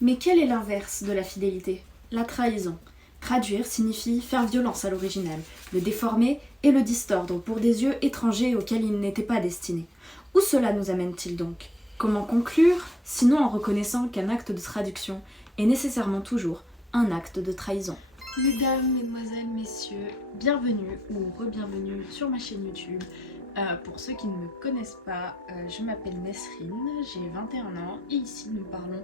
Mais quel est l'inverse de la fidélité? La trahison. Traduire signifie faire violence à l'original, le déformer et le distordre pour des yeux étrangers auxquels il n'était pas destiné. Où cela nous amène-t-il donc? Comment conclure, sinon en reconnaissant qu'un acte de traduction est nécessairement toujours un acte de trahison? Mesdames, mesdemoiselles, messieurs, bienvenue ou re-bienvenue sur ma chaîne YouTube. Pour ceux qui ne me connaissent pas, je m'appelle Nesrine, j'ai 21 ans et ici nous parlons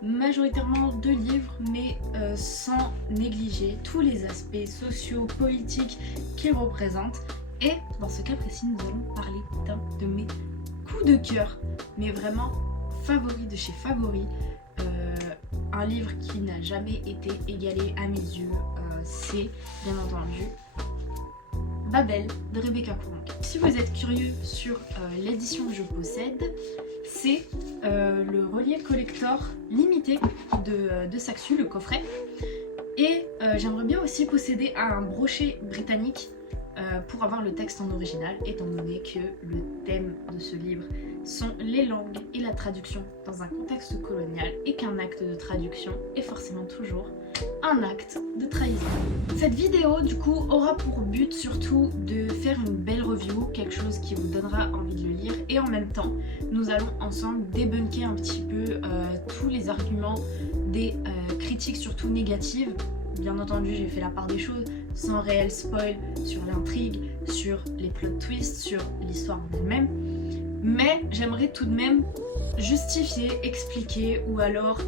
majoritairement de livres, mais sans négliger tous les aspects sociaux, politiques qu'ils représentent. Et dans ce cas précis, nous allons parler d'un de mes coups de cœur, mais vraiment favoris de chez Favoris. Un livre qui n'a jamais été égalé à mes yeux, c'est bien entendu Babel de Rebecca Couronc. Si vous êtes curieux sur l'édition que je possède, c'est le relief collector limité de Saxu, le coffret. Et j'aimerais bien aussi posséder un brochet britannique pour avoir le texte en original, étant donné que le thème de ce livre sont les langues et la traduction dans un contexte colonial et qu'un acte de traduction est forcément toujours un acte de trahison. Cette vidéo du coup aura pour but surtout de faire une belle review, quelque chose qui vous donnera envie de le lire, et en même temps nous allons ensemble débunker un petit peu tous les arguments des critiques surtout négatives. Bien entendu j'ai fait la part des choses sans réel spoil sur l'intrigue, sur les plot twists, sur l'histoire en elle-même, mais j'aimerais tout de même justifier, expliquer ou alors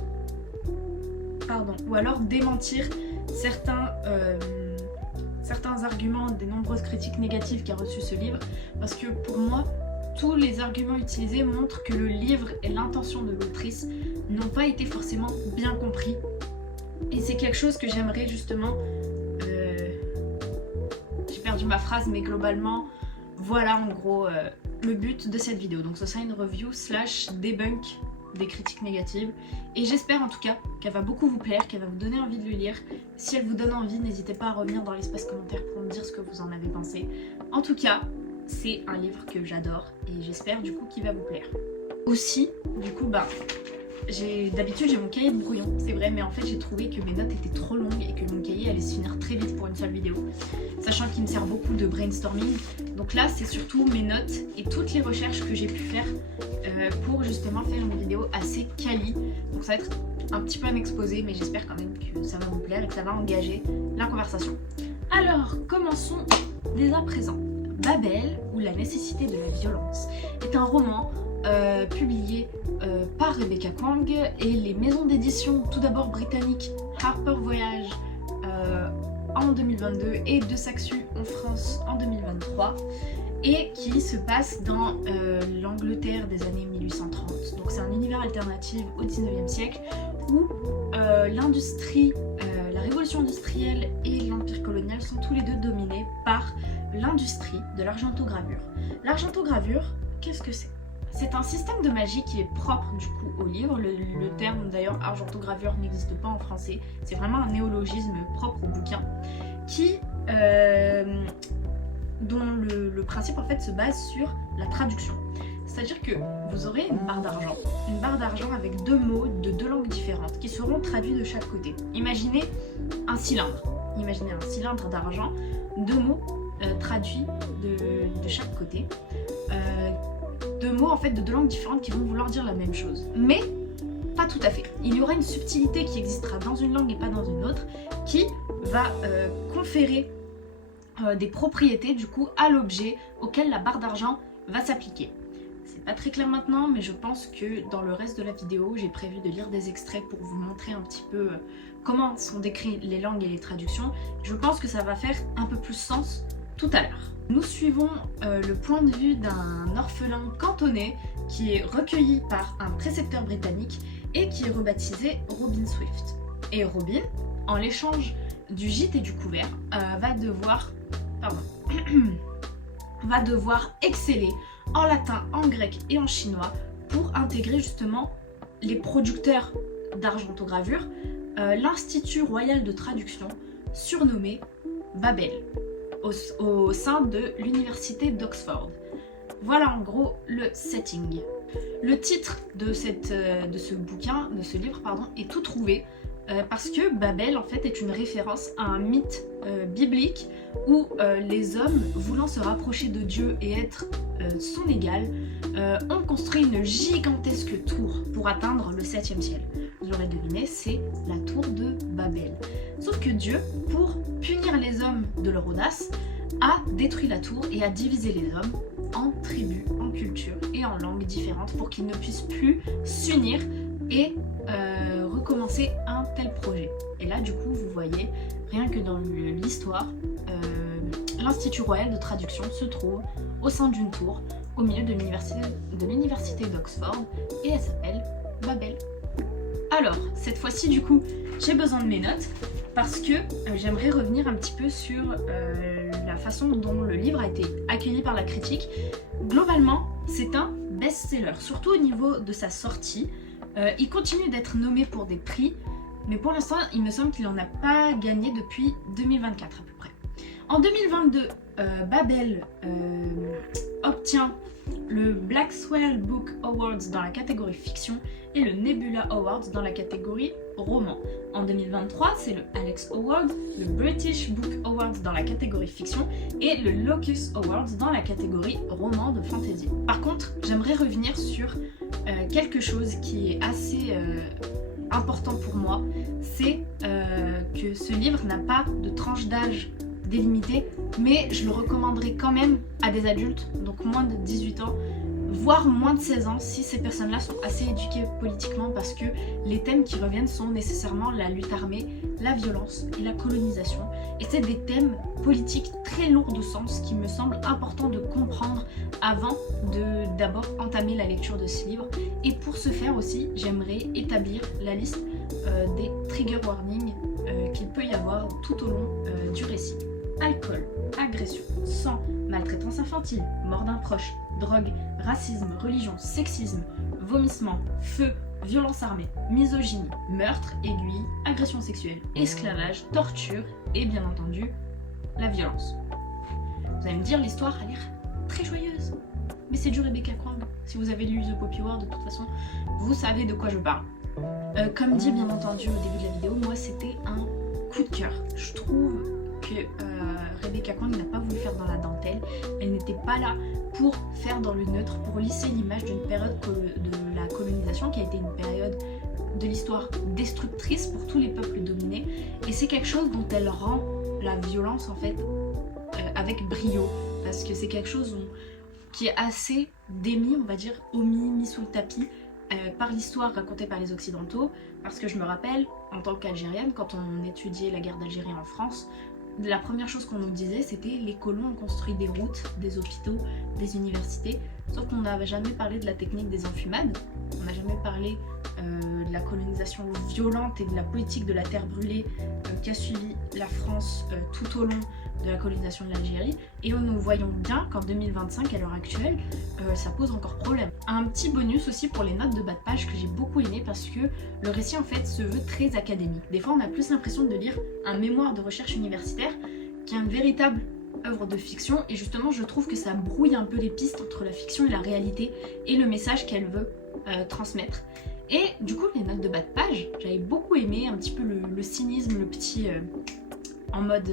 démentir certains arguments des nombreuses critiques négatives qu'a reçu ce livre, parce que pour moi tous les arguments utilisés montrent que le livre et l'intention de l'autrice n'ont pas été forcément bien compris, et c'est quelque chose que j'aimerais justement j'ai perdu ma phrase, mais globalement voilà en gros le but de cette vidéo. Donc ce sera une review / debunk des critiques négatives, et j'espère en tout cas qu'elle va beaucoup vous plaire, qu'elle va vous donner envie de le lire. Si elle vous donne envie, n'hésitez pas à revenir dans l'espace commentaire pour me dire ce que vous en avez pensé. En tout cas, c'est un livre que j'adore et j'espère du coup qu'il va vous plaire. Aussi, du coup, d'habitude j'ai mon cahier de brouillon, c'est vrai, mais en fait j'ai trouvé que mes notes étaient trop longues et que mon cahier allait se finir très vite pour une seule vidéo, sachant qu'il me sert beaucoup de brainstorming. Donc là c'est surtout mes notes et toutes les recherches que j'ai pu faire pour justement faire une vidéo assez quali. Donc ça va être un petit peu un exposé, mais j'espère quand même que ça va vous plaire et que ça va engager la conversation. Alors commençons dès à présent. Babel, ou la nécessité de la violence, est un roman publié par Rebecca Couronc et les maisons d'édition tout d'abord britanniques Harper Voyage en 2022 et de Saxu en France en 2023, et qui se passe dans l'Angleterre des années 1830. Donc c'est un univers alternatif au 19e siècle où l'industrie, la révolution industrielle et l'empire colonial sont tous les deux dominés par l'industrie de l'argentogravure. L'argentogravure, qu'est-ce que c'est? C'est un système de magie qui est propre du coup au livre. Le terme d'ailleurs argentogravure n'existe pas en français, c'est vraiment un néologisme propre au bouquin dont le principe en fait se base sur la traduction. C'est-à-dire que vous aurez une barre d'argent avec deux mots de deux langues différentes qui seront traduits de chaque côté. Imaginez un cylindre d'argent, deux mots traduits de chaque côté. Deux mots en fait de deux langues différentes qui vont vouloir dire la même chose, mais pas tout à fait. Il y aura une subtilité qui existera dans une langue et pas dans une autre, qui va conférer des propriétés du coup à l'objet auquel la barre d'argent va s'appliquer. C'est pas très clair maintenant, mais je pense que dans le reste de la vidéo j'ai prévu de lire des extraits pour vous montrer un petit peu comment sont décrites les langues et les traductions. Je pense que ça va faire un peu plus sens tout à l'heure. Nous suivons le point de vue d'un orphelin cantonais qui est recueilli par un précepteur britannique et qui est rebaptisé Robin Swift. Et Robin, en l'échange du gîte et du couvert, va devoir exceller en latin, en grec et en chinois pour intégrer justement les producteurs d'argentogravure, l'Institut royal de traduction surnommé Babel, au sein de l'université d'Oxford. Voilà en gros le setting. Le titre de ce livre, est tout trouvé parce que Babel en fait est une référence à un mythe biblique où les hommes, voulant se rapprocher de Dieu et être son égal, ont construit une gigantesque tour pour atteindre le 7e ciel. Vous l'aurez deviné, c'est la tour de Babel. Sauf que Dieu, pour punir les hommes de leur audace, a détruit la tour et a divisé les hommes en tribus, en cultures et en langues différentes pour qu'ils ne puissent plus s'unir et recommencer un tel projet. Et là, du coup, vous voyez, rien que dans l'histoire, l'Institut Royal de Traduction se trouve au sein d'une tour au milieu de l'université d'Oxford et elle s'appelle Babel. Alors, cette fois-ci, du coup, j'ai besoin de mes notes parce que j'aimerais revenir un petit peu sur la façon dont le livre a été accueilli par la critique. Globalement, c'est un best-seller, surtout au niveau de sa sortie. Il continue d'être nommé pour des prix, mais pour l'instant, il me semble qu'il n'en a pas gagné depuis 2024 à peu près. En 2022, Babel obtient le Blackwell Book Awards dans la catégorie fiction et le Nebula Awards dans la catégorie roman. En 2023, c'est le Alex Award, le British Book Awards dans la catégorie fiction et le Locus Awards dans la catégorie roman de fantasy. Par contre, j'aimerais revenir sur quelque chose qui est assez important pour moi, c'est que ce livre n'a pas de tranche d'âge délimitée, mais je le recommanderais quand même à des adultes, donc moins de 18 ans, voire moins de 16 ans si ces personnes-là sont assez éduquées politiquement, parce que les thèmes qui reviennent sont nécessairement la lutte armée, la violence et la colonisation. Et c'est des thèmes politiques très lourds de sens qui me semblent importants de comprendre avant de d'abord entamer la lecture de ce livre. Et pour ce faire aussi, j'aimerais établir la liste des trigger warnings qu'il peut y avoir tout au long du récit. Alcool, agression, sang, maltraitance infantile, mort d'un proche, drogue, racisme, religion, sexisme, vomissement, feu, violence armée, misogynie, meurtre, aiguille, agression sexuelle, esclavage, torture et bien entendu la violence. Vous allez me dire, l'histoire a l'air très joyeuse, mais c'est du Rebecca Kuang. Si vous avez lu The Poppy War, de toute façon, vous savez de quoi je parle. Comme dit bien entendu au début de la vidéo, moi c'était un coup de cœur. Je trouve que Rebecca Kuang n'a pas voulu faire dans la dentelle, elle n'était pas là pour faire dans le neutre, pour lisser l'image d'une période de la colonisation qui a été une période de l'histoire destructrice pour tous les peuples dominés, et c'est quelque chose dont elle rend la violence en fait avec brio, parce que c'est quelque chose qui est assez démis, on va dire, omis, mis sous le tapis par l'histoire racontée par les Occidentaux, parce que je me rappelle, en tant qu'Algérienne, quand on étudiait la guerre d'Algérie en France, la première chose qu'on nous disait, c'était les colons ont construit des routes, des hôpitaux, des universités, sauf qu'on n'avait jamais parlé de la technique des enfumades, on n'a jamais parlé de la colonisation violente et de la politique de la terre brûlée qu'a suivi la France tout au long de la colonisation de l'Algérie, et nous voyons bien qu'en 2025, à l'heure actuelle, ça pose encore problème. Un petit bonus aussi pour les notes de bas de page que j'ai beaucoup aimé, parce que le récit en fait se veut très académique. Des fois on a plus l'impression de lire un mémoire de recherche universitaire qu'une véritable œuvre de fiction, et justement je trouve que ça brouille un peu les pistes entre la fiction et la réalité et le message qu'elle veut transmettre. Et du coup les notes de bas de page, j'avais beaucoup aimé un petit peu le cynisme, le petit en mode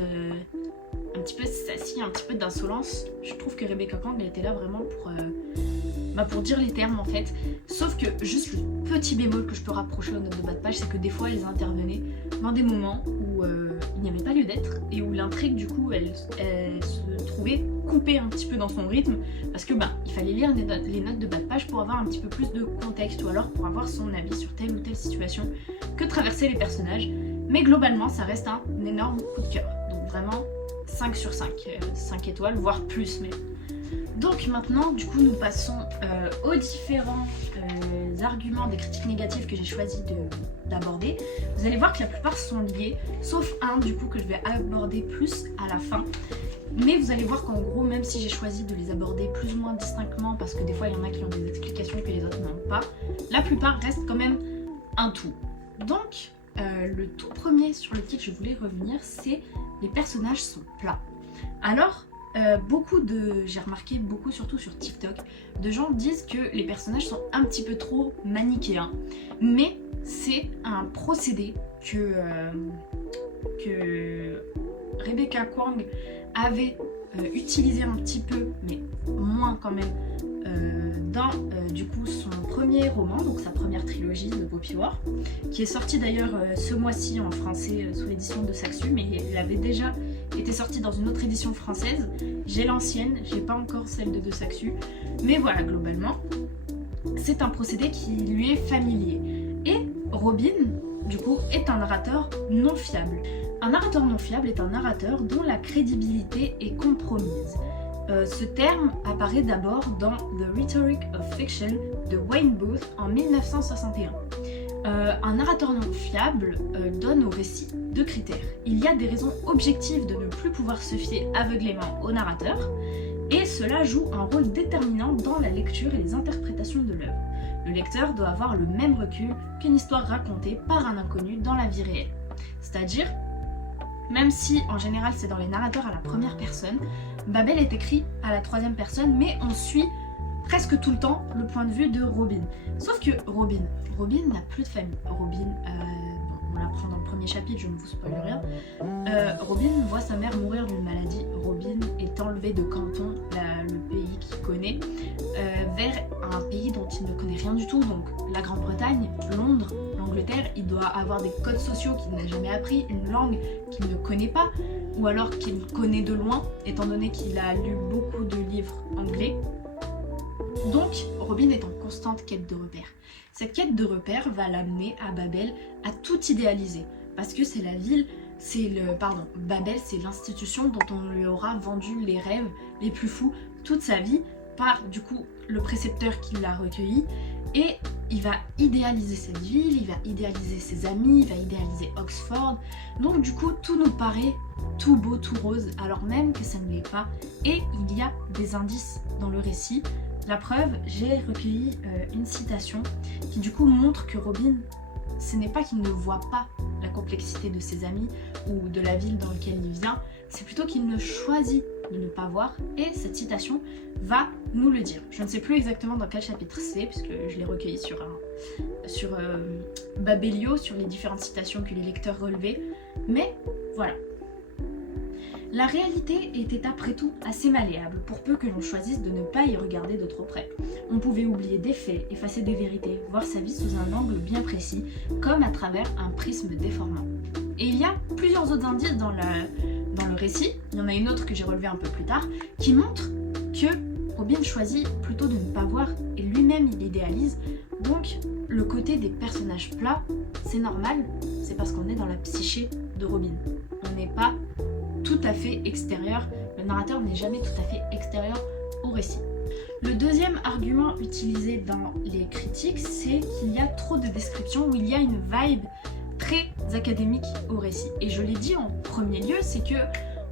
un petit peu sassy, un petit peu d'insolence. Je trouve que Rebecca Kuang elle était là vraiment pour dire les termes en fait. Sauf que juste le petit bémol que je peux rapprocher aux notes de bas de page, c'est que des fois elles intervenaient dans des moments où il n'y avait pas lieu d'être et où l'intrigue du coup elle se trouvait coupée un petit peu dans son rythme, parce que il fallait lire les notes de bas de page pour avoir un petit peu plus de contexte, ou alors pour avoir son avis sur telle ou telle situation que traversaient les personnages. Mais globalement ça reste un énorme coup de cœur, donc vraiment 5 sur 5, 5 étoiles, voire plus même. Donc maintenant, du coup, nous passons aux différents arguments des critiques négatives que j'ai choisi d'aborder. Vous allez voir que la plupart sont liés, sauf un du coup que je vais aborder plus à la fin. Mais vous allez voir qu'en gros, même si j'ai choisi de les aborder plus ou moins distinctement, parce que des fois il y en a qui ont des explications que les autres n'ont pas, la plupart restent quand même un tout. Donc, le tout premier sur lequel je voulais revenir, c'est les personnages sont plats. Alors, J'ai remarqué beaucoup, surtout sur TikTok, de gens disent que les personnages sont un petit peu trop manichéens. Mais c'est un procédé que Rebecca Kuang avait utilisé un petit peu, mais moins quand même, dans du coup son premier roman, donc sa première trilogie de Poppy War, qui est sorti d'ailleurs ce mois-ci en français sous l'édition de Saxu, mais il avait déjà été sorti dans une autre édition française. J'ai l'ancienne, j'ai pas encore celle de Saxu, mais voilà, globalement, c'est un procédé qui lui est familier. Et Robin, du coup, est un narrateur non fiable. Un narrateur non fiable est un narrateur dont la crédibilité est compromise. Ce terme apparaît d'abord dans The Rhetoric of Fiction de Wayne Booth en 1961. Un narrateur non fiable donne au récit deux critères. Il y a des raisons objectives de ne plus pouvoir se fier aveuglément au narrateur, et cela joue un rôle déterminant dans la lecture et les interprétations de l'œuvre. Le lecteur doit avoir le même recul qu'une histoire racontée par un inconnu dans la vie réelle. C'est-à-dire, même si en général c'est dans les narrateurs à la première personne, Babel est écrit à la troisième personne, mais on suit presque tout le temps le point de vue de Robin. Sauf que Robin n'a plus de famille. Robin, on l'apprend dans le premier chapitre, je ne vous spoil rien. Robin voit sa mère mourir d'une maladie. Robin est enlevé de Canton, le pays qu'il connaît, vers un pays dont il ne connaît rien du tout, donc la Grande-Bretagne, Londres, l'Angleterre. Il doit avoir des codes sociaux qu'il n'a jamais appris, une langue qu'il ne connaît pas, ou alors qu'il connaît de loin, étant donné qu'il a lu beaucoup de livres anglais. Donc, Robin est en constante quête de repères. Cette quête de repères va l'amener à Babel à tout idéaliser, parce que c'est la ville, Babel, c'est l'institution dont on lui aura vendu les rêves les plus fous toute sa vie par, du coup, le précepteur qui l'a recueilli, et il va idéaliser cette ville, il va idéaliser ses amis, il va idéaliser Oxford. Donc du coup, tout nous paraît tout beau, tout rose, alors même que ça ne l'est pas, et il y a des indices dans le récit. La preuve, j'ai recueilli une citation qui du coup montre que Robin, ce n'est pas qu'il ne voit pas la complexité de ses amis ou de la ville dans laquelle il vient, c'est plutôt qu'il ne choisit de ne pas voir, et cette citation va nous le dire. Je ne sais plus exactement dans quel chapitre c'est, puisque je l'ai recueilli sur Babelio, sur les différentes citations que les lecteurs relevaient, mais voilà. La réalité était après tout assez malléable, pour peu que l'on choisisse de ne pas y regarder de trop près. On pouvait oublier des faits, effacer des vérités, voir sa vie sous un angle bien précis, comme à travers un prisme déformant. Et il y a plusieurs autres indices dans le récit, il y en a une autre que j'ai relevée un peu plus tard, qui montre que Robin choisit plutôt de ne pas voir, et lui-même il idéalise. Donc le côté des personnages plats, c'est normal, c'est parce qu'on est dans la psyché de Robin. On n'est pas tout à fait extérieur, le narrateur n'est jamais tout à fait extérieur au récit. Le deuxième argument utilisé dans les critiques, c'est qu'il y a trop de descriptions, où il y a une vibe très académique au récit. Et je l'ai dit en premier lieu, c'est que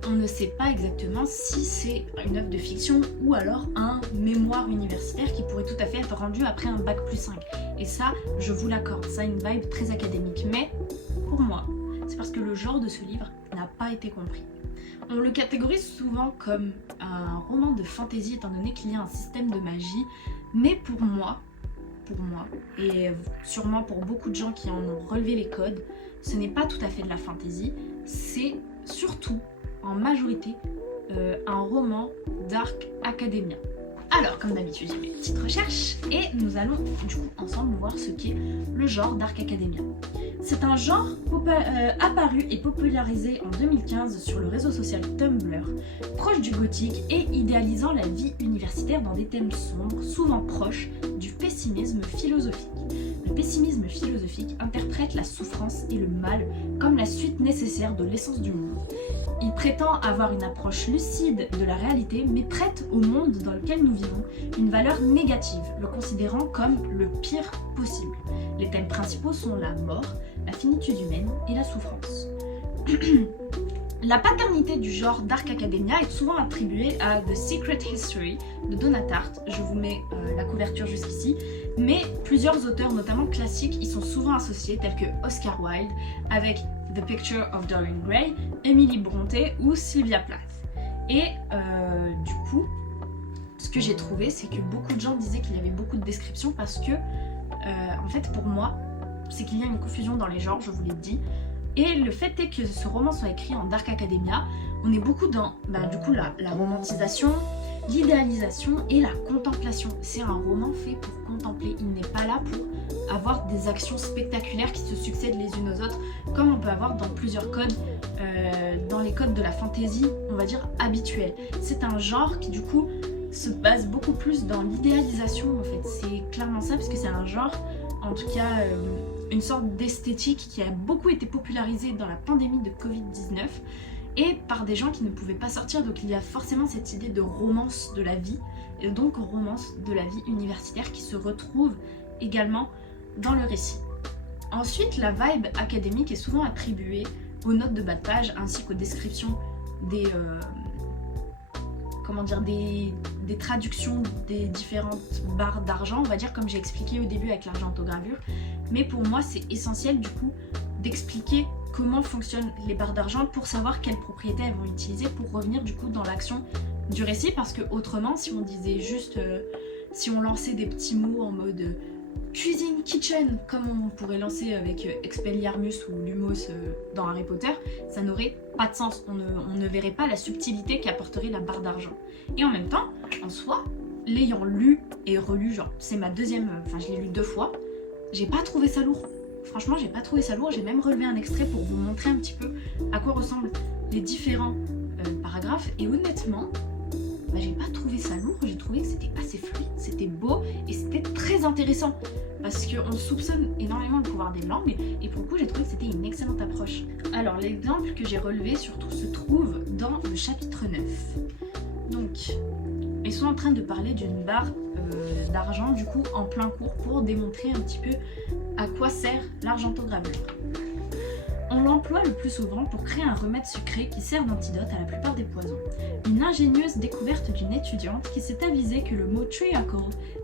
on ne sait pas exactement si c'est une œuvre de fiction ou alors un mémoire universitaire qui pourrait tout à fait être rendu après un bac+5. Et ça, je vous l'accorde, ça a une vibe très académique. Mais pour moi, c'est parce que le genre de ce livre n'a pas été compris. On le catégorise souvent comme un roman de fantasy étant donné qu'il y a un système de magie, mais pour moi, et sûrement pour beaucoup de gens qui en ont relevé les codes, ce n'est pas tout à fait de la fantasy, c'est surtout, en majorité, un roman Dark Academia. Alors, comme d'habitude, j'ai mes petites recherches et nous allons du coup ensemble voir ce qu'est le genre Dark Academia. C'est un genre apparu et popularisé en 2015 sur le réseau social Tumblr, proche du gothique et idéalisant la vie universitaire dans des thèmes sombres, souvent proches du pessimisme philosophique. Le pessimisme philosophique interprète la souffrance et le mal comme la suite nécessaire de l'essence du monde. Il prétend avoir une approche lucide de la réalité, mais prête au monde dans lequel nous vivons une valeur négative, le considérant comme le pire possible. Les thèmes principaux sont la mort, la finitude humaine et la souffrance. La paternité du genre Dark Academia est souvent attribuée à The Secret History de Donna Tartt. Je vous mets la couverture jusqu'ici. Mais plusieurs auteurs, notamment classiques, y sont souvent associés, tels que Oscar Wilde avec The Picture of Dorian Gray, Emily Brontë ou Sylvia Plath. Et du coup, ce que j'ai trouvé, c'est que beaucoup de gens disaient qu'il y avait beaucoup de descriptions parce que, en fait, pour moi, c'est qu'il y a une confusion dans les genres, je vous l'ai dit. Et le fait est que ce roman soit écrit en Dark Academia, on est beaucoup dans du coup la romantisation, l'idéalisation et la contemplation. C'est un roman fait pour contempler, il n'est pas là pour avoir des actions spectaculaires qui se succèdent les unes aux autres, comme on peut avoir dans plusieurs codes, dans les codes de la fantasy, on va dire habituels. C'est un genre qui du coup se base beaucoup plus dans l'idéalisation en fait, c'est clairement ça, parce que c'est un genre, en tout cas une sorte d'esthétique qui a beaucoup été popularisée dans la pandémie de Covid-19 et par des gens qui ne pouvaient pas sortir, donc il y a forcément cette idée de romance de la vie, et donc romance de la vie universitaire qui se retrouve également dans le récit. Ensuite, la vibe académique est souvent attribuée aux notes de bas de page ainsi qu'aux descriptions des traductions des différentes barres d'argent, on va dire, comme j'ai expliqué au début avec l'argentogravure. Mais pour moi, c'est essentiel du coup d'expliquer comment fonctionnent les barres d'argent pour savoir quelles propriétés elles vont utiliser pour revenir du coup dans l'action du récit, parce que autrement, si on disait juste, si on lançait des petits mots en mode cuisine, kitchen, comme on pourrait lancer avec Expelliarmus ou Lumos dans Harry Potter, ça n'aurait pas de sens. On ne verrait pas la subtilité qu'apporterait la barre d'argent. Et en même temps, en soi, l'ayant lu et relu, genre c'est ma deuxième, je l'ai lu 2 fois, j'ai pas trouvé ça lourd. Franchement, j'ai pas trouvé ça lourd. J'ai même relevé un extrait pour vous montrer un petit peu à quoi ressemblent les différents paragraphes. Et honnêtement, j'ai pas trouvé ça lourd. J'ai trouvé que c'était assez fluide, c'était beau et c'était très intéressant. Parce qu'on soupçonne énormément le pouvoir des langues. Et pour le coup, j'ai trouvé que c'était une excellente approche. Alors, l'exemple que j'ai relevé surtout se trouve dans le chapitre 9. Donc, ils sont en train de parler d'une barre d'argent du coup en plein cours pour démontrer un petit peu à quoi sert l'argentogravure. On l'emploie le plus souvent pour créer un remède sucré qui sert d'antidote à la plupart des poisons. Une ingénieuse découverte d'une étudiante qui s'est avisée que le mot treacle,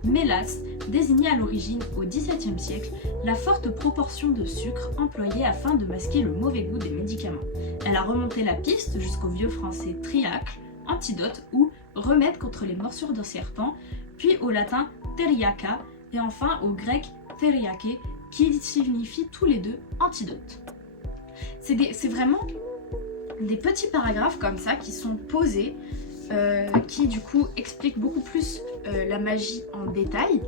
mélasse, désignait à l'origine au XVIIe siècle la forte proportion de sucre employée afin de masquer le mauvais goût des médicaments. Elle a remonté la piste jusqu'au vieux français triacle, antidote ou remède contre les morsures de serpent, puis au latin theriaca et enfin au grec theriake qui signifie tous les deux antidote. C'est vraiment des petits paragraphes comme ça qui sont posés, qui du coup expliquent beaucoup plus la magie en détail.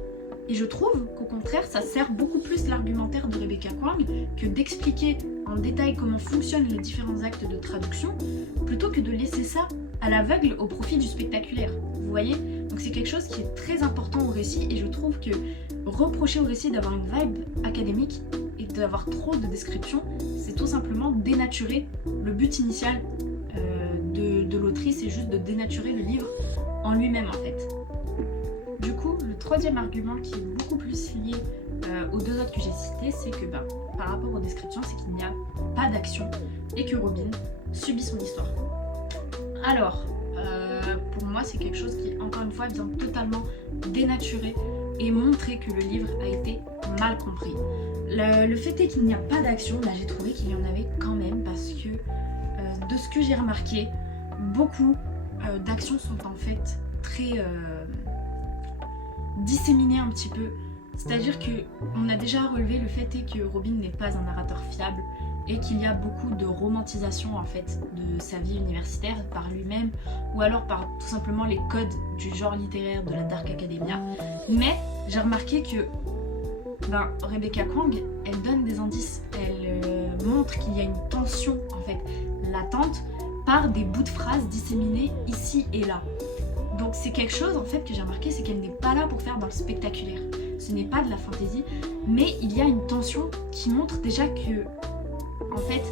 Et je trouve qu'au contraire, ça sert beaucoup plus l'argumentaire de Rebecca Kuang que d'expliquer en détail comment fonctionnent les différents actes de traduction, plutôt que de laisser ça à l'aveugle au profit du spectaculaire. Vous voyez ? Donc c'est quelque chose qui est très important au récit, et je trouve que reprocher au récit d'avoir une vibe académique et d'avoir trop de descriptions, c'est tout simplement dénaturer le but initial de l'autrice, c'est juste de dénaturer le livre en lui-même en fait. Du coup, le troisième argument qui est beaucoup plus lié aux 2 autres que j'ai cités, c'est que par rapport aux descriptions, c'est qu'il n'y a pas d'action et que Robin subit son histoire. Alors, pour moi, c'est quelque chose qui, encore une fois, vient totalement dénaturer et montrer que le livre a été mal compris. Le fait est qu'il n'y a pas d'action, j'ai trouvé qu'il y en avait quand même, parce que de ce que j'ai remarqué, beaucoup d'actions sont en fait très disséminées un petit peu. C'est-à-dire qu'on a déjà relevé le fait est que Robin n'est pas un narrateur fiable et qu'il y a beaucoup de romantisation en fait de sa vie universitaire par lui-même, ou alors par tout simplement les codes du genre littéraire de la Dark Academia. Mais j'ai remarqué que Rebecca Kuang, elle donne des indices, elle montre qu'il y a une tension en fait latente par des bouts de phrases disséminés ici et là. Donc c'est quelque chose en fait que j'ai remarqué, c'est qu'elle n'est pas là pour faire dans le spectaculaire. Ce n'est pas de la fantaisie, mais il y a une tension qui montre déjà que, en fait,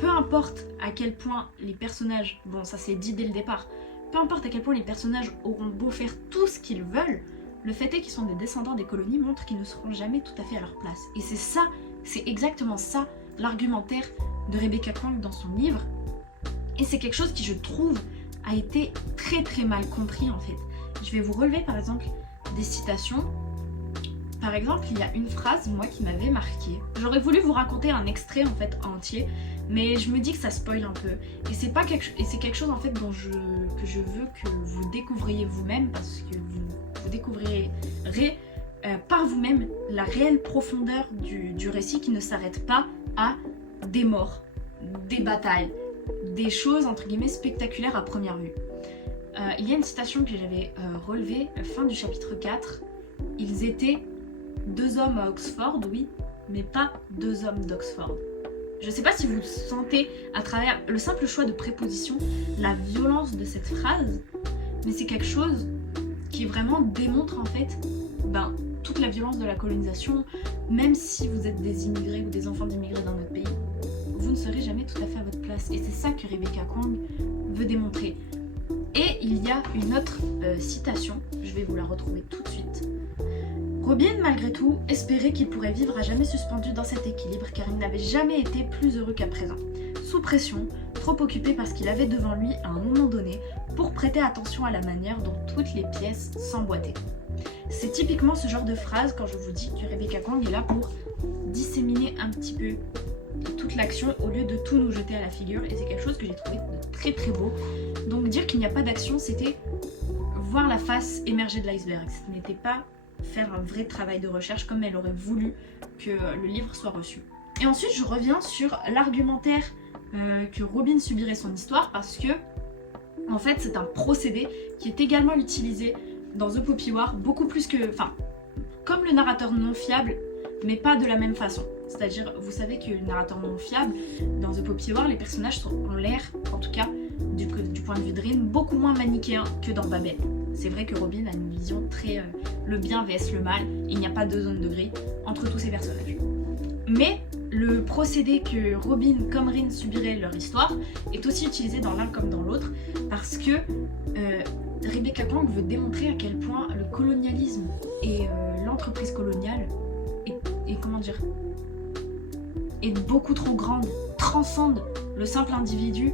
peu importe à quel point les personnages, bon ça c'est dit dès le départ, peu importe à quel point les personnages auront beau faire tout ce qu'ils veulent, le fait est qu'ils sont des descendants des colonies montre qu'ils ne seront jamais tout à fait à leur place. Et c'est ça, c'est exactement ça l'argumentaire de Rebecca Kuang dans son livre. Et c'est quelque chose qui, je trouve, a été très très mal compris en fait. Je vais vous relever par exemple des citations Par exemple, il y a une phrase, moi, qui m'avait marquée. J'aurais voulu vous raconter un extrait, en fait, entier, mais je me dis que ça spoil un peu. Et c'est quelque chose, en fait, que je veux que vous découvriez vous-même, parce que vous découvrirez par vous-même la réelle profondeur du récit qui ne s'arrête pas à des morts, des batailles, des choses, entre guillemets, spectaculaires à première vue. Il y a une citation que j'avais relevée, fin du chapitre 4. Ils étaient 2 hommes à Oxford, oui, mais pas 2 hommes d'Oxford. Je sais pas si vous sentez, à travers le simple choix de préposition, la violence de cette phrase, mais c'est quelque chose qui vraiment démontre en fait toute la violence de la colonisation. Même si vous êtes des immigrés ou des enfants d'immigrés dans notre pays, vous ne serez jamais tout à fait à votre place. Et c'est ça que Rebecca Kong veut démontrer. Et il y a une autre citation, je vais vous la retrouver tout de suite. Robin, malgré tout, espérait qu'il pourrait vivre à jamais suspendu dans cet équilibre car il n'avait jamais été plus heureux qu'à présent. Sous pression, trop occupé par ce qu'il avait devant lui à un moment donné pour prêter attention à la manière dont toutes les pièces s'emboîtaient. C'est typiquement ce genre de phrase quand je vous dis que Rebecca Kong est là pour disséminer un petit peu toute l'action au lieu de tout nous jeter à la figure, et c'est quelque chose que j'ai trouvé de très très beau. Donc dire qu'il n'y a pas d'action, c'était voir la face émerger de l'iceberg, ce n'était pas faire un vrai travail de recherche comme elle aurait voulu que le livre soit reçu. Et ensuite je reviens sur l'argumentaire que Robin subirait son histoire, parce que en fait c'est un procédé qui est également utilisé dans The Poppy War, beaucoup plus que... comme le narrateur non fiable, mais pas de la même façon. C'est-à-dire, vous savez que le narrateur non fiable, dans The Poppy War, les personnages sont en l'air, en tout cas du point de vue de Rin, beaucoup moins manichéens que dans Babel. C'est vrai que Robin a une vision très le bien vs le mal, il n'y a pas de zone de gris entre tous ces personnages. Mais le procédé que Robin comme Rin subiraient leur histoire est aussi utilisé dans l'un comme dans l'autre, parce que Rebecca Kong veut démontrer à quel point le colonialisme et l'entreprise coloniale est beaucoup trop grande, transcende le simple individu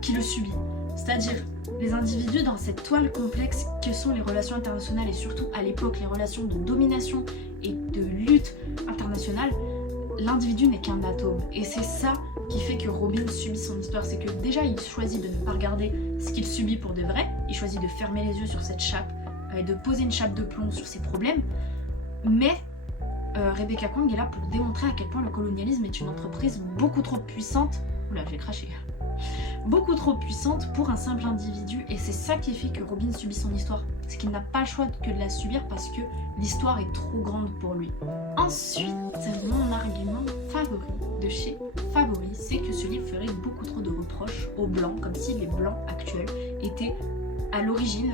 qui le subit. C'est-à-dire les individus dans cette toile complexe que sont les relations internationales, et surtout à l'époque les relations de domination et de lutte internationale, l'individu n'est qu'un atome. Et c'est ça qui fait que Robin subit son histoire, c'est que déjà il choisit de ne pas regarder ce qu'il subit pour de vrai, il choisit de fermer les yeux sur cette chape et de poser une chape de plomb sur ses problèmes, mais Rebecca Kong est là pour démontrer à quel point le colonialisme est une entreprise beaucoup trop puissante. Oula, j'ai craché. Beaucoup trop puissante pour un simple individu, et c'est ça qui fait que Robin subit son histoire. C'est qu'il n'a pas le choix que de la subir parce que l'histoire est trop grande pour lui. Ensuite, mon argument favori de chez Favori, c'est que ce livre ferait beaucoup trop de reproches aux blancs, comme si les blancs actuels étaient à l'origine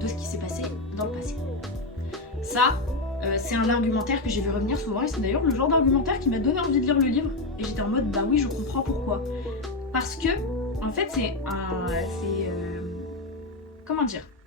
de ce qui s'est passé dans le passé. Ça, c'est un argumentaire que j'ai vu revenir souvent, et c'est d'ailleurs le genre d'argumentaire qui m'a donné envie de lire le livre. Et j'étais en mode, bah oui, je comprends pourquoi. Parce que, en fait,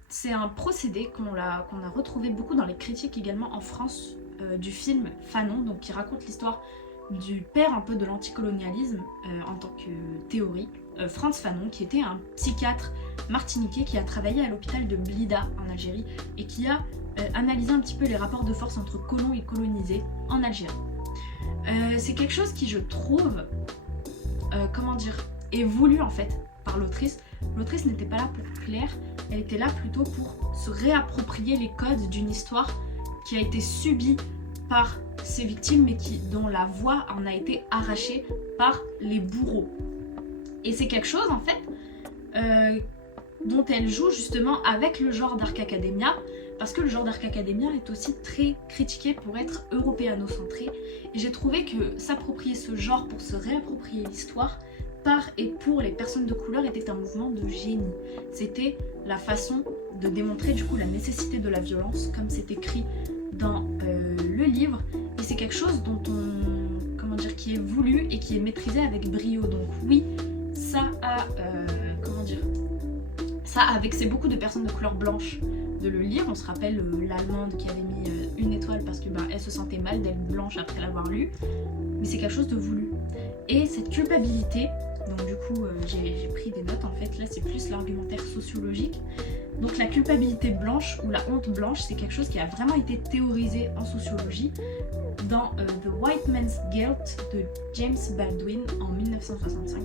c'est un procédé qu'on a retrouvé beaucoup dans les critiques également en France du film Fanon, donc qui raconte l'histoire du père un peu de l'anticolonialisme en tant que théorie, Frantz Fanon, qui était un psychiatre martiniquais qui a travaillé à l'hôpital de Blida en Algérie et qui a analysé un petit peu les rapports de force entre colons et colonisés en Algérie. C'est quelque chose qui, je trouve, est voulu en fait par l'autrice. L'autrice n'était pas là pour plaire, elle était là plutôt pour se réapproprier les codes d'une histoire qui a été subie par ses victimes, mais dont la voix en a été arrachée par les bourreaux. Et c'est quelque chose en fait dont elle joue justement avec le genre Dark Academia, parce que le genre Dark Academia est aussi très critiqué pour être européano-centré, et j'ai trouvé que s'approprier ce genre pour se réapproprier l'histoire par et pour les personnes de couleur était un mouvement de génie. C'était la façon de démontrer du coup la nécessité de la violence, comme c'est écrit dans le livre, et c'est quelque chose dont qui est voulu et qui est maîtrisé avec brio. Donc oui, ça a vexé beaucoup de personnes de couleur blanche de le lire. On se rappelle l'allemande qui avait mis une étoile parce que elle se sentait mal d'être blanche après l'avoir lu, mais c'est quelque chose de voulu. Et cette culpabilité, donc du coup j'ai pris des notes en fait, là c'est plus l'argumentaire sociologique, Donc la culpabilité blanche ou la honte blanche, c'est quelque chose qui a vraiment été théorisé en sociologie dans The White Man's Guilt de James Baldwin en 1965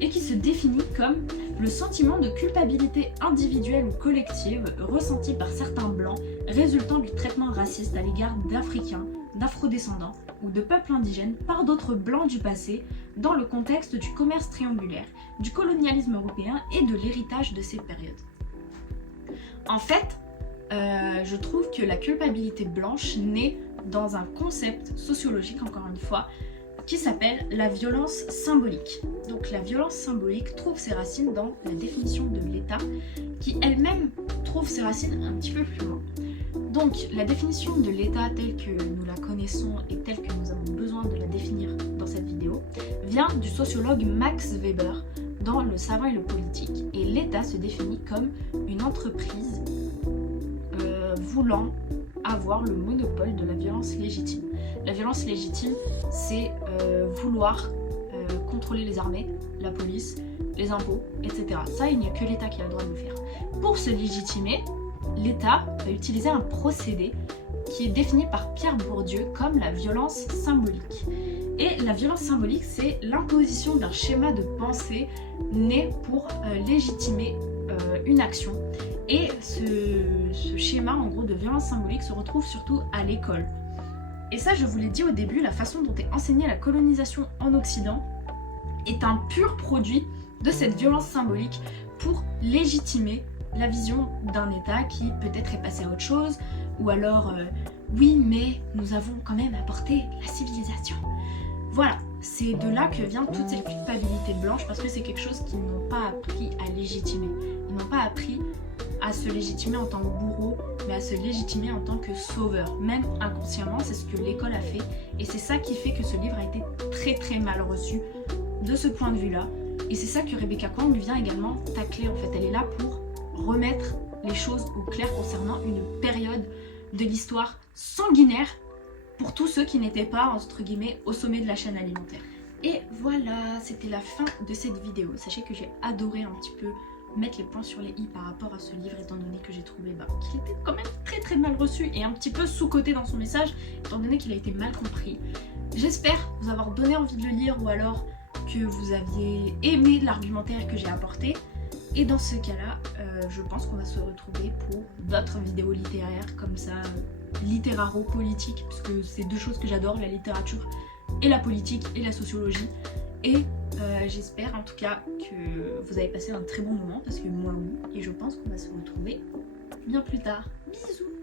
et qui se définit comme le sentiment de culpabilité individuelle ou collective ressenti par certains blancs résultant du traitement raciste à l'égard d'Africains, d'Afro-descendants ou de peuples indigènes par d'autres blancs du passé dans le contexte du commerce triangulaire, du colonialisme européen et de l'héritage de ces périodes. En fait, je trouve que la culpabilité blanche naît dans un concept sociologique, encore une fois, qui s'appelle la violence symbolique. Donc la violence symbolique trouve ses racines dans la définition de l'État, qui elle-même trouve ses racines un petit peu plus loin. Donc la définition de l'État telle que nous la connaissons et telle que nous avons besoin de la définir dans cette vidéo vient du sociologue Max Weber dans Le Savant et le Politique, et l'État se définit comme une entreprise voulant avoir le monopole de la violence légitime. La violence légitime, c'est vouloir contrôler les armées, la police, les impôts, etc. Ça, il n'y a que l'État qui a le droit de le faire. Pour se légitimer, l'État va utiliser un procédé qui est défini par Pierre Bourdieu comme la violence symbolique. Et la violence symbolique, c'est l'imposition d'un schéma de pensée né pour légitimer une action. Et ce schéma, en gros, de violence symbolique se retrouve surtout à l'école. Et ça, je vous l'ai dit au début, la façon dont est enseignée la colonisation en Occident est un pur produit de cette violence symbolique pour légitimer la vision d'un État qui peut-être est passé à autre chose, ou alors, oui, mais nous avons quand même apporté la civilisation. Voilà, c'est de là que vient toute cette culpabilité blanche, parce que c'est quelque chose qu'ils n'ont pas appris à légitimer. Ils n'ont pas appris à se légitimer en tant que bourreau, mais à se légitimer en tant que sauveur. Même inconsciemment, c'est ce que l'école a fait, et c'est ça qui fait que ce livre a été très très mal reçu de ce point de vue-là. Et c'est ça que Rebecca Kuang vient également tacler, en fait. Elle est là pour remettre les choses au clair concernant une période de l'histoire sanguinaire pour tous ceux qui n'étaient pas, entre guillemets, au sommet de la chaîne alimentaire. Et voilà, c'était la fin de cette vidéo. Sachez que j'ai adoré un petit peu mettre les points sur les i par rapport à ce livre, étant donné que j'ai trouvé qu'il était quand même très très mal reçu et un petit peu sous-coté dans son message, étant donné qu'il a été mal compris. J'espère vous avoir donné envie de le lire, ou alors que vous aviez aimé l'argumentaire que j'ai apporté. Et dans ce cas-là, je pense qu'on va se retrouver pour d'autres vidéos littéraires comme ça, littéraro-politiques, parce que c'est deux choses que j'adore, la littérature et la politique et la sociologie. Et j'espère en tout cas que vous avez passé un très bon moment, parce que moi oui, et je pense qu'on va se retrouver bien plus tard. Bisous!